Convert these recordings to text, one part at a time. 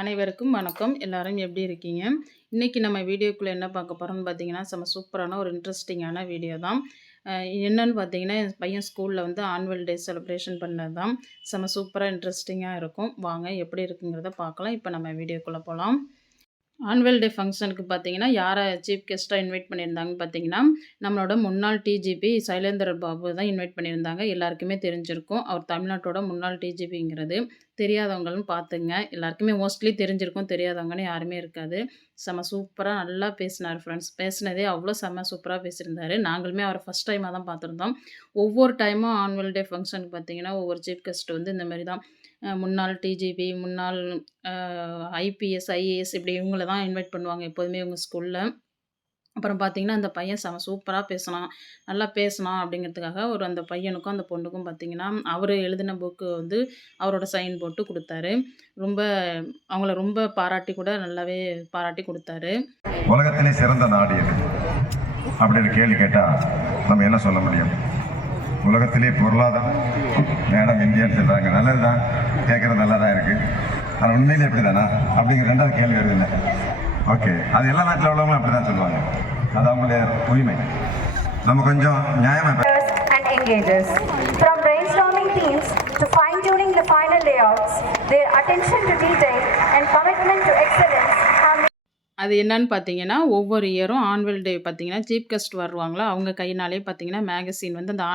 அனைவருக்கும் வணக்கம். எல்லாரும் எப்படி இருக்கீங்க? இன்றைக்கி நம்ம வீடியோக்குள்ளே என்ன பார்க்க போகிறோம்னு பார்த்தீங்கன்னா செம்ம சூப்பரான ஒரு இன்ட்ரெஸ்டிங்கான வீடியோ தான். என்னென்னு பார்த்தீங்கன்னா என் பையன் ஸ்கூலில் வந்து ஆனுவல் டே செலிப்ரேஷன் பண்ணது தான் செம்ம சூப்பராக இன்ட்ரெஸ்டிங்காக இருக்கும். வாங்க எப்படி இருக்குங்கிறத பார்க்கலாம். இப்போ நம்ம வீடியோக்குள்ளே போகலாம் ஆனுவல் டே ஃபங்க்ஷனுக்கு பார்த்தீங்கன்னா யாரை சீஃப் கெஸ்ட்டாக இன்வைட் பண்ணியிருந்தாங்கன்னு பார்த்தீங்கன்னா நம்மளோட முன்னாள் டிஜிபி சைலேந்திர பாபு தான் இன்வைட் பண்ணியிருந்தாங்க. எல்லாருக்குமே தெரிஞ்சிருக்கும். அவர் தமிழ்நாட்டோட முன்னாள் டிஜிபிங்கிறது தெரியாதவங்களும் பார்த்துங்க. எல்லாருக்குமே மோஸ்ட்லி தெரிஞ்சிருக்கும் தெரியாதவங்கன்னு யாருமே இருக்காது. செம சூப்பராக நல்லா பேசினார் ஃப்ரெண்ட்ஸ் பேசினதே அவ்வளோ செம்ம சூப்பராக பேசியிருந்தாரு. நாங்களுமே அவரை ஃபஸ்ட் டைமாக தான் பார்த்துருந்தோம். ஒவ்வொரு டைமும் ஆனுவல் டே ஃபங்க்ஷனுக்கு பார்த்தீங்கன்னா ஒவ்வொரு சீஃப் கெஸ்ட் வந்து இந்த மாதிரி தான். முன்னாள் டிஜிபி முன்னாள் ஐபிஎஸ் ஐஏஎஸ் இப்படி இவங்கள தான் இன்வைட் பண்ணுவாங்க எப்போதுமே இவங்க ஸ்கூலில் அப்புறம் பார்த்தீங்கன்னா அந்த பையன் செம சூப்பராக பேசினான். நல்லா பேசினான் அப்படிங்கிறதுக்காக ஒரு அந்த பையனுக்கும் அந்த பொண்ணுக்கும் பார்த்தீங்கன்னா அவர் எழுதின புக்கு வந்து அவரோட சைன் போட்டு கொடுத்தாரு. ரொம்ப அவங்கள ரொம்ப பாராட்டி கூட நல்லாவே பாராட்டி கொடுத்தாரு. உலகத்திலே சிறந்த நாடு எது? அப்படின்னு கேள்வி கேட்டால் நம்ம என்ன சொல்ல முடியும்? உலகத்திலே பொருளாதாரம் மேடம் இந்தியான்னு சொல்கிறாங்க நல்லது தான் கேட்குறது நல்லா தான் இருக்குது ஆனால் உண்மையிலே எப்படி தானா அப்படிங்கிற ரெண்டாவது கேள்வி வருது இல்லை. ஓகே. அது எல்லா நாட்டில் உள்ளவங்களும் அப்படி தான் சொல்லுவாங்க. அது அவங்களுடைய உரிமை. நம்ம கொஞ்சம் நியாயமாக and engages. From brainstorming themes to fine-tuning the final layouts, their attention to detail and commitment to excellence அது என்னன்னு பார்த்தீங்கன்னா ஒவ்வொரு இயரும் ஆனுவல் டே பார்த்தீங்கன்னா சீஃப் கெஸ்ட் வருவாங்களோ? அவங்க கையினாலே பார்த்தீங்கன்னா மேகசின் வந்து அந்த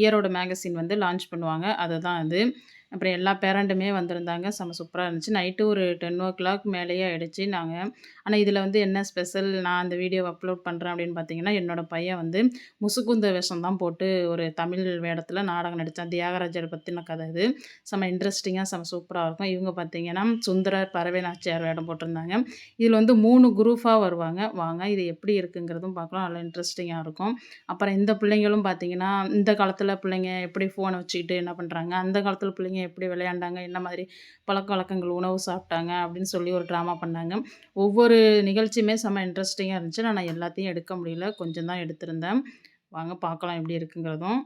இயரோட மேகசின் வந்து லான்ச் பண்ணுவாங்க. அதுதான் அது அப்புறம் எல்லா பேரண்ட்டுமே வந்திருந்தாங்க. செம்ம சூப்பராக இருந்துச்சு. நைட்டு ஒரு டென் ஓ கிளாக் மேலேயே ஆகிடுச்சு நாங்கள் ஆனால் இதில் வந்து என்ன ஸ்பெஷல் நான் அந்த வீடியோ அப்லோட் பண்ணுறேன் அப்படின்னு பார்த்தீங்கன்னா என்னோட பையன் வந்து முசுகுந்த வேஷம் தான் போட்டு ஒரு தமிழ் வேடத்தில் நாடகம் நடித்தான் தியாகராஜர் பற்றின கதை இது. செம்ம இன்ட்ரெஸ்டிங்காக செம்ம சூப்பராக இருக்கும். இவங்க பார்த்தீங்கன்னா சுந்தரர் பறவை நாச்சியார் வேடம் போட்டிருந்தாங்க. இதில் வந்து மூணு குரூப்பாக வருவாங்க. வாங்க இது எப்படி இருக்குங்கிறதும் பார்க்கலாம் நல்லா இன்ட்ரெஸ்டிங்காக இருக்கும். அப்புறம் இந்த பிள்ளைங்களும் பார்த்தீங்கன்னா இந்த காலத்தில் பிள்ளைங்க எப்படி ஃபோனை வச்சுக்கிட்டு என்ன பண்ணுறாங்க அந்த காலத்தில் பிள்ளைங்க எப்படி விளையாண்டாங்க என்ன மாதிரி பழக்க வழக்கங்கள் உணவு சாப்பிட்டாங்க அப்படின்னு சொல்லி ஒரு ட்ராமா பண்ணாங்க. ஒவ்வொரு நிகழ்ச்சியுமே செம்ம இன்ட்ரெஸ்டிங்காக இருந்துச்சு. நான் எல்லாத்தையும் எடுக்க முடியல. கொஞ்சம் தான் எடுத்திருந்தேன். வாங்க பார்க்கலாம் எப்படி இருக்குங்கிறதும்.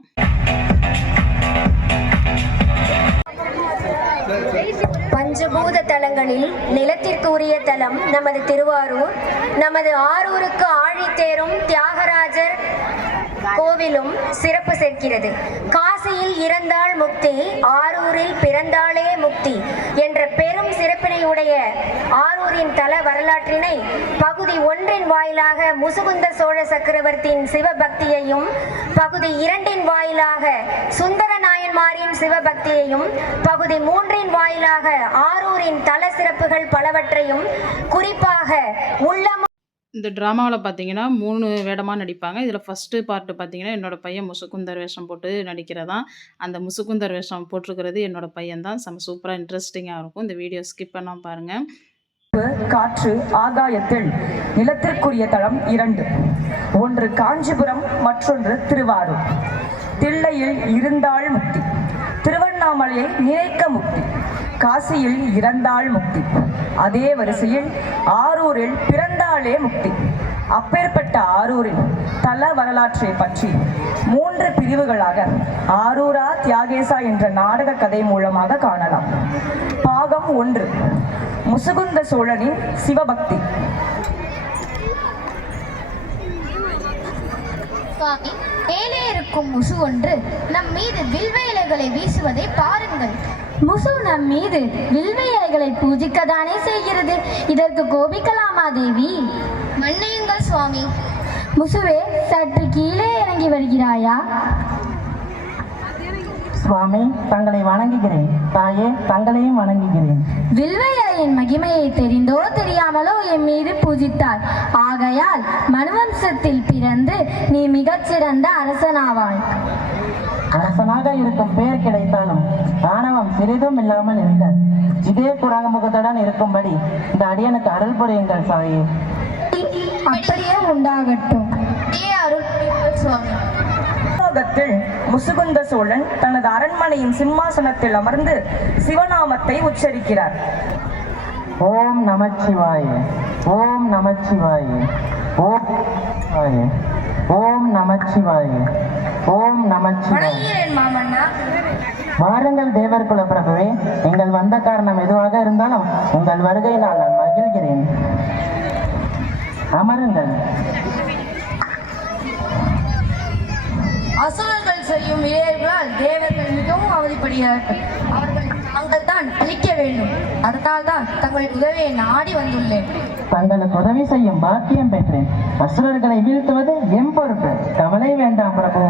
பஞ்சபூத தலங்களில் நிலத்திற்கு உரிய தலம் நமது திருவாரூர் நமது ஆரூருக்கு ஆழித்தேரும் தியாகராஜர் கோவிலும் சிறப்பு சேர்க்கிறது. ஆதியில் இறந்தால் முக்தி ஆரூரில் பிறந்தாலே முக்தி என்ற பெரும் சிறப்பினை உடைய ஆரூரின் தல வரலாற்றினை பகுதி ஒன்றின் வாயிலாக முசுகுந்த சோழ சக்கரவர்த்தியின் சிவபக்தியையும் பகுதி இரண்டின் வாயிலாக சுந்தர நாயன்மாரின் சிவபக்தியையும் பகுதி மூன்றின் வாயிலாக ஆரூரின் தல சிறப்புகள் பலவற்றையும் குறிப்பாக உள்ளம் இந்த ட்ராமாவில் பார்த்தீங்கன்னா மூணு வேடமாக நடிப்பாங்க. இதில் ஃபஸ்ட்டு பார்ட்டு பார்த்தீங்கன்னா என்னோடய பையன் முசுகுந்தர் வேஷம் போட்டு நடிக்கிறதா. அந்த முசுகுந்தர் வேஷம் போட்டிருக்கிறது என்னோடய பையன் தான் செம்ம சூப்பராக இன்ட்ரெஸ்டிங்காக இருக்கும். இந்த வீடியோ ஸ்கிப் பண்ணால் பாருங்கள் காற்று ஆகாயத்தில் நிலத்திற்குரிய தளம் இரண்டு. ஒன்று காஞ்சிபுரம் மற்றொன்று திருவாரூர். தில்லையில் இருந்தாள் முக்தி. திருவண்ணாமலையை நினைக்க முக்தி. காசியில் இறந்தாள் முக்தி. அதே வரிசையில் ஆரூரில் பிறந்தாளே முக்தி. அப்பேற்பட்ட ஆரூரின் தல வரலாற்றை பற்றி மூன்று பிரிவுகளாக ஆரூரா தியாகேசா என்ற நாடக கதை மூலமாக காணலாம். பாகம் ஒன்று. முசுகுந்த சோழனின் சிவபக்தி. சுவாமி மேலே இருக்கும் முசு ஒன்று நம் மீது வில்வேலைகளை வீசுவதை பாருங்கள். முசு நம் மீது வில்வ இலைகளை பூஜிக்கத்தானே செய்கிறது? இதற்கு கோபிக்கலாமா தேவி? மன்னியுங்கள் சுவாமி. முசுவே சற்று கீழே இறங்கி வருகிறாயா? சுவாமி தங்களை வணங்குகிறேன். தாயே தங்களையும் வணங்குகிறேன். வில்வ இலையின் மகிமையை தெரிந்தோ தெரியாமலோ என் மீது பூஜித்தாய். ஆகையால் மனுவம்சத்தில் பிறந்து நீ மிகச்சிறந்த அரசனாவாய். அரசனாக இருக்கும் பெயர் கிடைத்தாலும் ஆணவம் சிறிதும் இல்லாமல் இருக்க இதே குரகமுகத்துடன் இருக்கும்படி இந்த அடியனுக்கு அருள் புரியுங்கள் சாயே அப்படியே உண்டாகட்டும். முசுகுந்த சோழன் தனது அரண்மனையின் சிம்மாசனத்தில் அமர்ந்து சிவநாமத்தை உச்சரிக்கிறார். ஓம் நமச்சிவாய ஓம் நமச்சிவாய ஓம் நமச்சிவாய ஓம் நமச்சிவாய. ஓம் வாருங்கள் தேவர் குல பிரபுவே நீங்கள் வந்த காரணம் எதுவாக இருந்தாலும் உங்கள் வருகையினால் நான் மகிழ்கிறேன். அமருங்கள். அசுரர்கள் செய்யும் இளையர்களால் தேவர்கள் மிகவும் அவதிப்படுகிறார்கள். அவர்கள் தாங்கள் தான் அழிக்க வேண்டும். அதனால் தான் தங்கள் உதவியை நாடி வந்துள்ளேன். தங்களுக்கு உதவி செய்யும் பாக்கியம் பெற்றேன். அசுரர்களை வீழ்த்துவது எம் பொறுப்பு. கவலை வேண்டாம் பிரபு.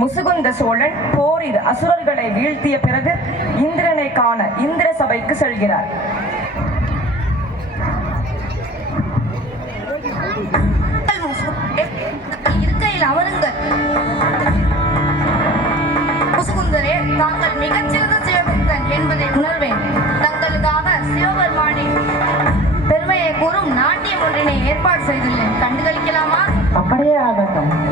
முசுகுந்த சோழன் போரில் அசுரர்களை வீழ்த்திய பிறகு இந்திரனை காண இந்திர சபைக்கு செல்கிறார். இருக்கையில் அமருங்கள் முசுகுந்தரே தாங்கள் மிகச்சிறந்த சிவபக்தன் என்பதை உணர்வேன். தங்களுக்காக சிவபெருமானின் பெருமையை கூறும் நாட்டியம் ஒன்றினை ஏற்பாடு செய்துள்ளேன். கண்டுகளிக்கலாமா? அப்படியே ஆகட்டும்.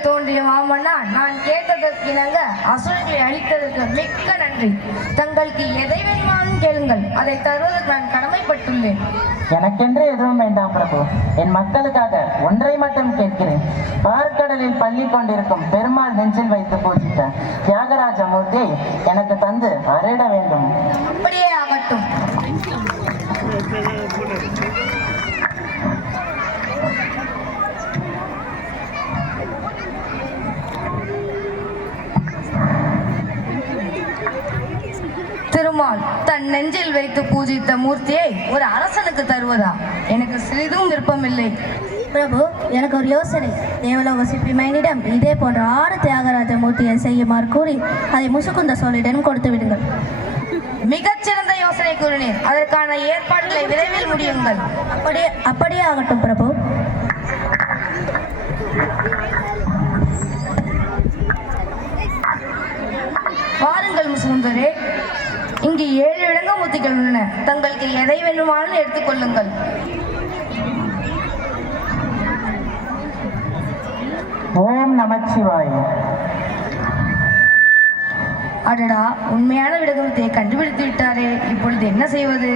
தோன்றிய மாமன்னா நான் கேட்டதற்கு இணங்க அசுரர்களை அழித்ததற்கு மிக்க நன்றி. தங்களுக்கு எதை வேண்டுமானும் கேளுங்கள் அதை தருவதற்கு நான் கடமைப்பட்டுள்ளேன். எனக்கென்று எதுவும் வேண்டாம் பிரபு. என் மக்களுக்காக ஒன்றை மட்டும் கேட்கிறேன். பார்க்கடலில் பள்ளி கொண்டிருக்கும் பெருமாள் நெஞ்சில் வைத்து பூஜித்த தியாகராஜ மூர்த்தியை எனக்கு தந்து அருட வேண்டும். அப்படியே ஆகட்டும். திருமால் தன் நெஞ்சில் வைத்து பூஜித்த மூர்த்தியை ஒரு அரசனுக்கு தருவதா? எனக்கு சிறிதும் விருப்பமில்லை. பிரபு எனக்கு ஒரு யோசனை. தேவலோக சிற்பி மைனிடம் இதே போன்ற ஆறு தியாகராஜ மூர்த்தியை செய்யுமாறு கூறி அதை முசுகுந்த சோழரிடம் கொடுத்து விடுங்கள். மிகச்சிறந்த யோசனை கூறினேன் அதற்கான ஏற்பாடுகளை விரைவில் முடியுங்கள். அப்படியே அப்படியே ஆகட்டும் பிரபு. வாருங்கள் முசுகுந்தரே. இங்கு ஏழு விலங்கமுத்திகள் உள்ளன. தங்களுக்கு எதை வேண்டுமானாலும் எடுத்துக்கொள்ளுங்கள் ஓம் நமச்சிவாய. அடடா உண்மையான விடகமுத்தியை கண்டுபிடித்து விட்டாரே. இப்பொழுது என்ன செய்வது?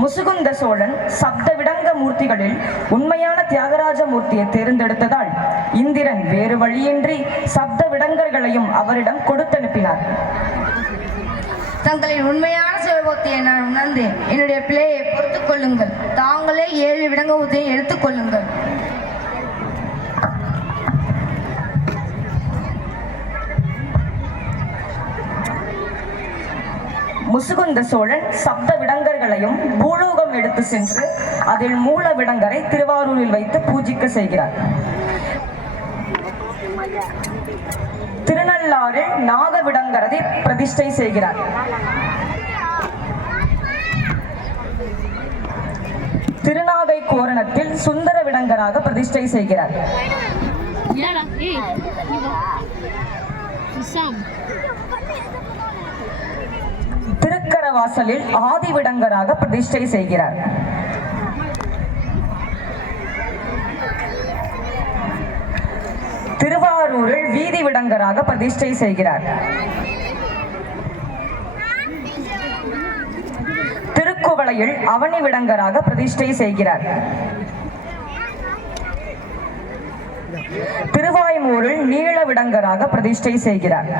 முசுகுந்த சோழன் சப்த விடங்க மூர்த்திகளில் உண்மையான தியாகராஜ மூர்த்தியை தேர்ந்தெடுத்ததால் இந்திரன் வேறு வழியின்றி சப்த விடங்கர்களையும் அவரிடம் கொடுத்தனுப்பினார். தங்களின் உண்மையான சிவபக்தியை நான் உணர்ந்தேன். என்னுடைய பிள்ளையை பொறுத்துக் கொள்ளுங்கள். தாங்களே ஏழு விடங்கமுத்தியை எடுத்துக் கொள்ளுங்கள். முசுகுந்த சோழன் சப்த விடங்கர்களையும் பூலோகம் எடுத்து சென்று அதில் மூல விடங்கரை திருவாரூரில் வைத்து பூஜிக்க செய்கிறார் திருநள்ளாறில் நாக விடங்கரதை பிரதிஷ்டை செய்கிறார் திருநாகை கோரணத்தில் சுந்தர விடங்கராக பிரதிஷ்டை செய்கிறார் திருக்கரவாசலில் வாசலில் ஆதிவிடங்கராக பிரதிஷ்டை செய்கிறார். திருவாரூரில் வீதி விடங்கராக பிரதிஷ்டை செய்கிறார். திருக்குவளையில் அவனி விடங்கராக பிரதிஷ்டை செய்கிறார். திருவாய்மூரில் நீள விடங்கராக பிரதிஷ்டை செய்கிறார்.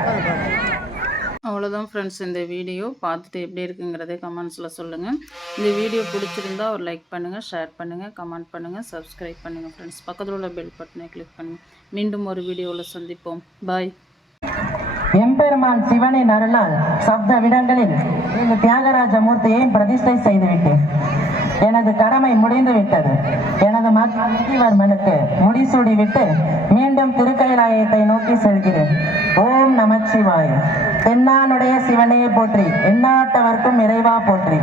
அவ்வளோதான் ஃப்ரெண்ட்ஸ் இந்த வீடியோ பார்த்துட்டு எப்படி இருக்குங்கிறதே கமெண்ட்ஸில் சொல்லுங்கள் இந்த வீடியோ பிடிச்சிருந்தா ஒரு லைக் பண்ணுங்கள் ஷேர் பண்ணுங்கள் கமெண்ட் பண்ணுங்கள் சப்ஸ்கிரைப் பண்ணுங்கள் ஃப்ரெண்ட்ஸ் பக்கத்தில் உள்ள பெல் பட்டனை கிளிக் பண்ணுங்கள் மீண்டும் ஒரு வீடியோவில் சந்திப்போம். பாய் எம்பெருமான் சிவனின் அருளால் சப்த விடங்களில் இந்த தியாகராஜ மூர்த்தியை பிரதிஷ்டை செய்துவிட்டேன். எனது கடமை முடிந்து விட்டது. எனது மகன் முடிசூடி விட்டு மீண்டும் திருக்கைலாயத்தை நோக்கி செல்கிறேன். ஓம் நமச்சிவாய. தென்னானுடைய சிவனையே போற்றி. எண்ணாட்டவர்க்கும் இறைவா போற்றி.